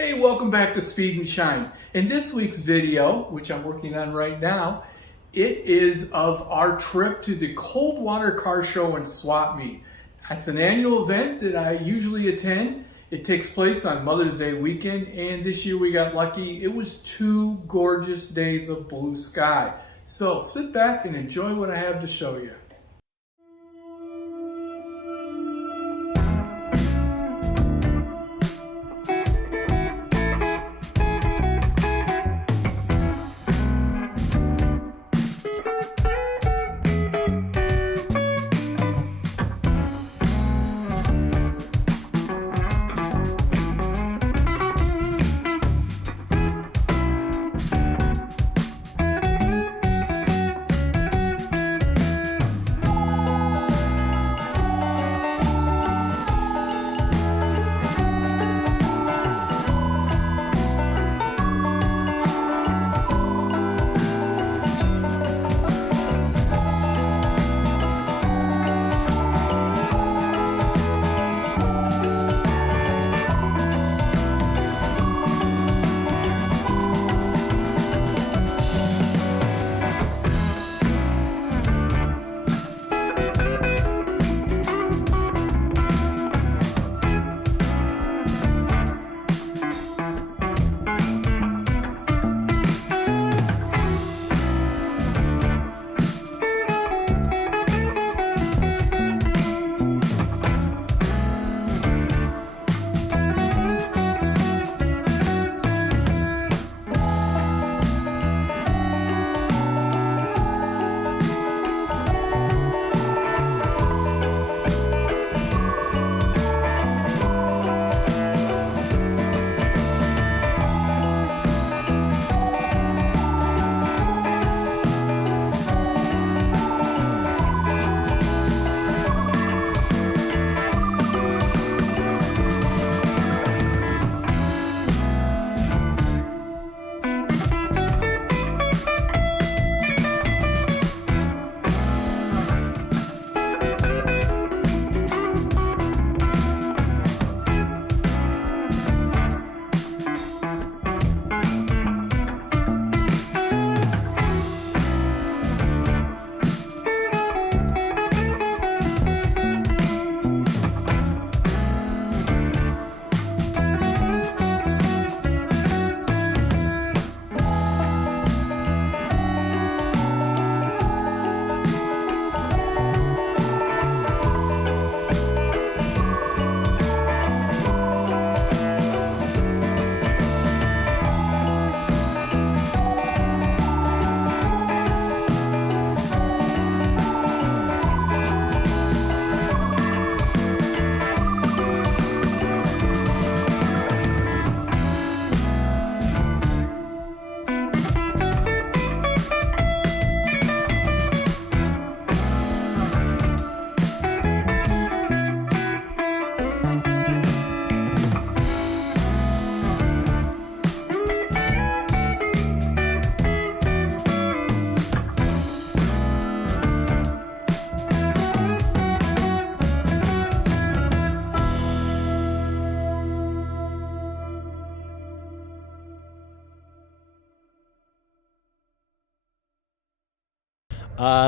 Hey, welcome back to Speed and Shine. In this week's video, which I'm working on right now, it is of our trip to the Coldwater Car Show and Swap Meet. It's an annual event that I usually attend. It takes place on Mother's Day weekend, and this year we got lucky. It was 2 gorgeous days of blue sky. So sit back and enjoy what I have to show you.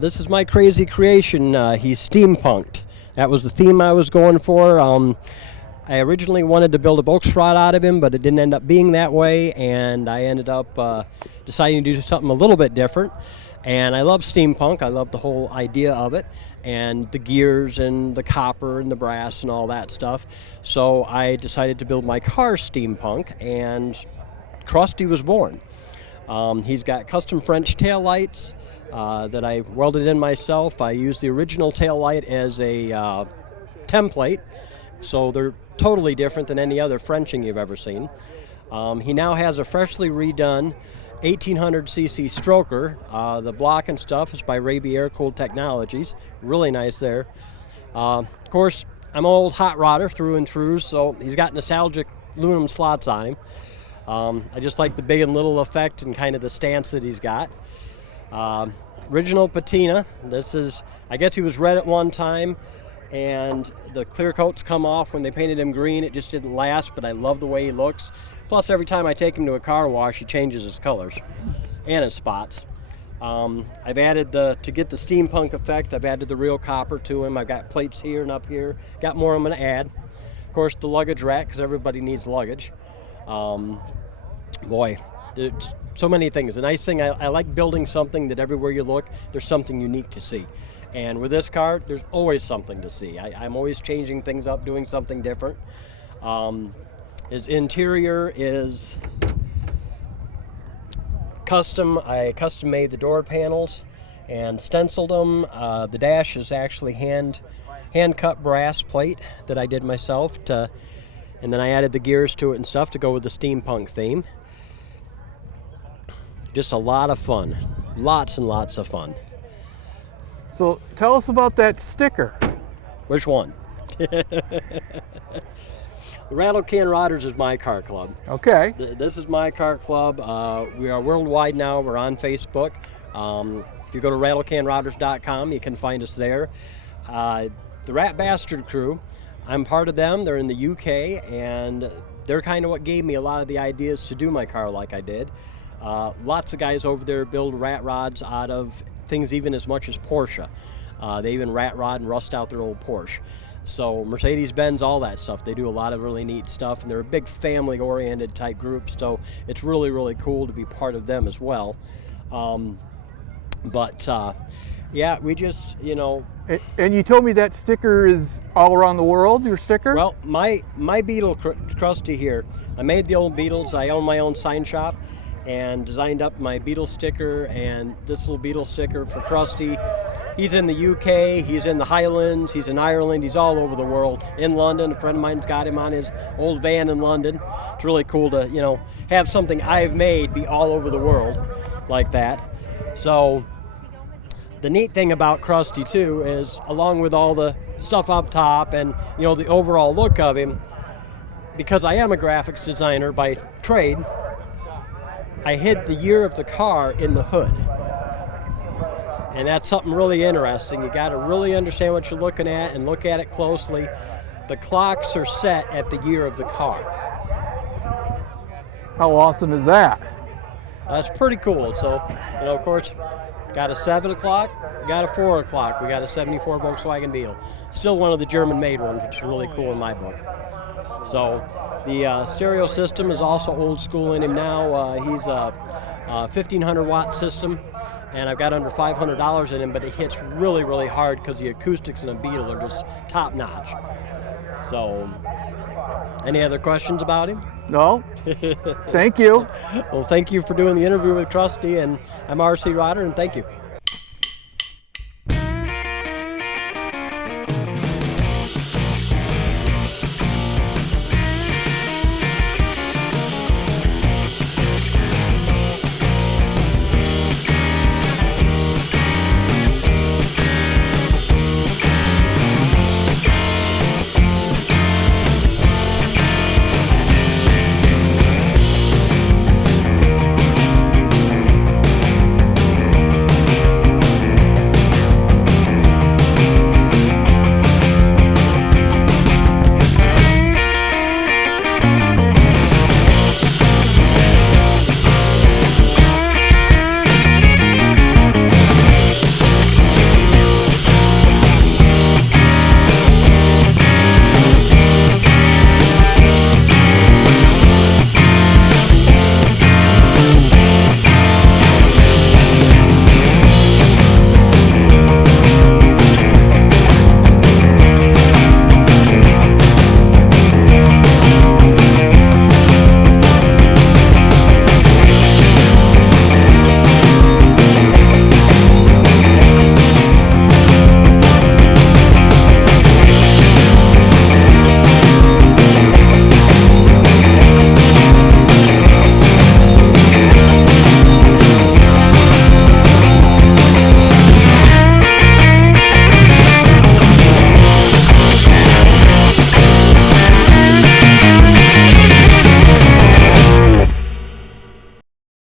This is my crazy creation. He's steampunked. That was the theme I was going for. I originally wanted to build a Volkswagen out of him, but it didn't end up being that way, and I ended up deciding to do something a little bit different. And I love steampunk. I love the whole idea of it, and the gears and the copper and the brass and all that stuff. So I decided to build my car steampunk, and Krusty was born. He's got custom French taillights that I welded in myself. I used the original tail light as a template, so they're totally different than any other Frenching you've ever seen. He now has a freshly redone 1800cc stroker. The block and stuff is by Raby Air-Cooled Technologies. Really nice there. Of course, I'm an old hot rodder through and through, so he's got nostalgic aluminum slots on him. I just like the big and little effect and kind of the stance that he's got. Original patina. This is, I guess he was red at one time, and the clear coats come off. When they painted him green, it just didn't last, but I love the way he looks. Plus, every time I take him to a car wash, he changes his colors and his spots. I've added to get the steampunk effect, I've added the real copper to him. I've got plates here and up here. Got more I'm going to add. Of course, the luggage rack, because everybody needs luggage. Boy, there's so many things. The nice thing, I like building something that everywhere you look, there's something unique to see. And with this car, there's always something to see. I'm always changing things up, doing something different. His interior is custom. I custom made the door panels and stenciled them. The dash is actually hand cut brass plate that I did myself, and then I added the gears to it and stuff to go with the steampunk theme. Just a lot of fun, lots and lots of fun. So tell us about that sticker. Which one? The Rattle Can Rodders is my car club. Okay. This is my car club. We are worldwide now. We're on Facebook. If you go to rattlecanrodders.com, you can find us there. The Rat Bastard crew, I'm part of them. They're in the UK, and they're kind of what gave me a lot of the ideas to do my car like I did. Lots of guys over there build rat rods out of things even as much as Porsche. They even rat rod and rust out their old Porsche. So Mercedes-Benz, all that stuff, they do a lot of really neat stuff, and they're a big family-oriented type group, so it's really, really cool to be part of them as well. Yeah, we just, And you told me that sticker is all around the world, your sticker? Well, my Beetle, Krusty here, I made the old Beetles. I own my own sign shop and designed up my Beetle sticker and this little Beetle sticker for Krusty. He's in the UK, he's in the Highlands, he's in Ireland, he's all over the world. In London, a friend of mine's got him on his old van in London. It's really cool to, have something I've made be all over the world like that. So the neat thing about Krusty too is, along with all the stuff up top and, the overall look of him, because I am a graphics designer by trade, I hid the year of the car in the hood. And that's something really interesting. You got to really understand what you're looking at and look at it closely. The clocks are set at the year of the car. How awesome is that? That's pretty cool. So, of course, got a 7 o'clock, got a 4 o'clock. We got a 74 Volkswagen Beetle. Still one of the German-made ones, which is really cool in my book. So the stereo system is also old school in him now. He's a 1,500 watt system, and I've got under $500 in him, but it hits really, really hard because the acoustics in a Beetle are just top notch. So, any other questions about him? No. Thank you. Well, thank you for doing the interview with Krusty, and I'm R.C. Rodder, and thank you.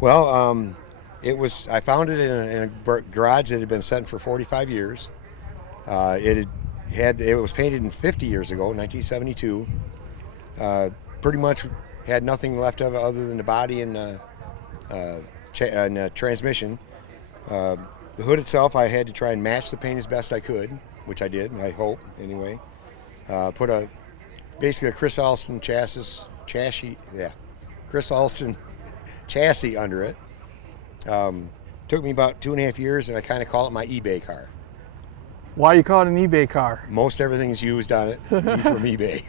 Well, I found it in a garage that had been sitting for 45 years. It had it was painted in 50 years ago, 1972. Pretty much had nothing left of it other than the body and transmission. The hood itself, I had to try and match the paint as best I could, which I did, I hope, anyway. Put basically a Chris Alston Chris Alston chassis under it. Took me about 2.5 years, and I kind of call it my eBay car. Why you call it an eBay car? Most everything is used on it from eBay.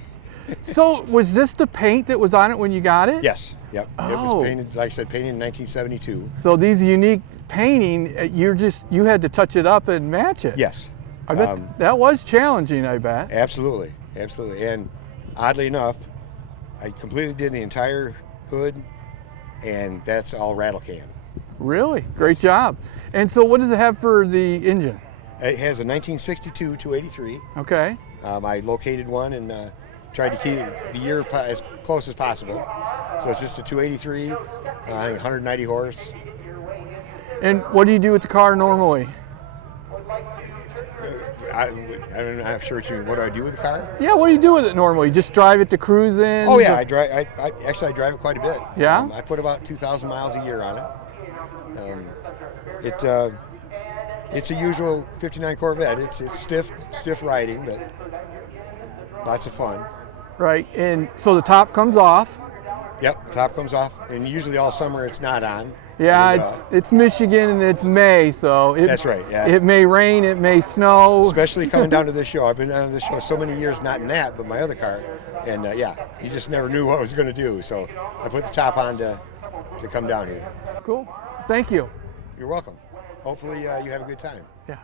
So was this the paint that was on it when you got it? Yes, yep. Oh. It was painted, like I said, painted in 1972. So these unique painting, you had to touch it up and match it. Yes. I bet that was challenging, I bet. Absolutely, absolutely. And oddly enough, I completely did the entire hood, and that's all rattle can. Really? Great job. And so what does it have for the engine? It has a 1962 283. Okay. I located one and tried to keep the year as close as possible. So it's just a 283, I think 190 horse. And what do you do with the car normally? I'm not sure what do I do with the car? Yeah, what do you do with it normally? Just drive it to cruise in? Oh yeah, I drive it quite a bit. Yeah? I put about 2,000 miles a year on it. It's a usual 59 Corvette. It's stiff riding, but lots of fun. Right, and so the top comes off. Yep, the top comes off, and usually all summer it's not on. Yeah, And, it's Michigan and it's May, so that's right. Yeah. It may rain, it may snow. Especially coming down to this show. I've been down to this show so many years, not in that, but my other car, and yeah, you just never knew what I was going to do. So I put the top on to come down here. Cool. Thank you. You're welcome. Hopefully you have a good time. Yeah.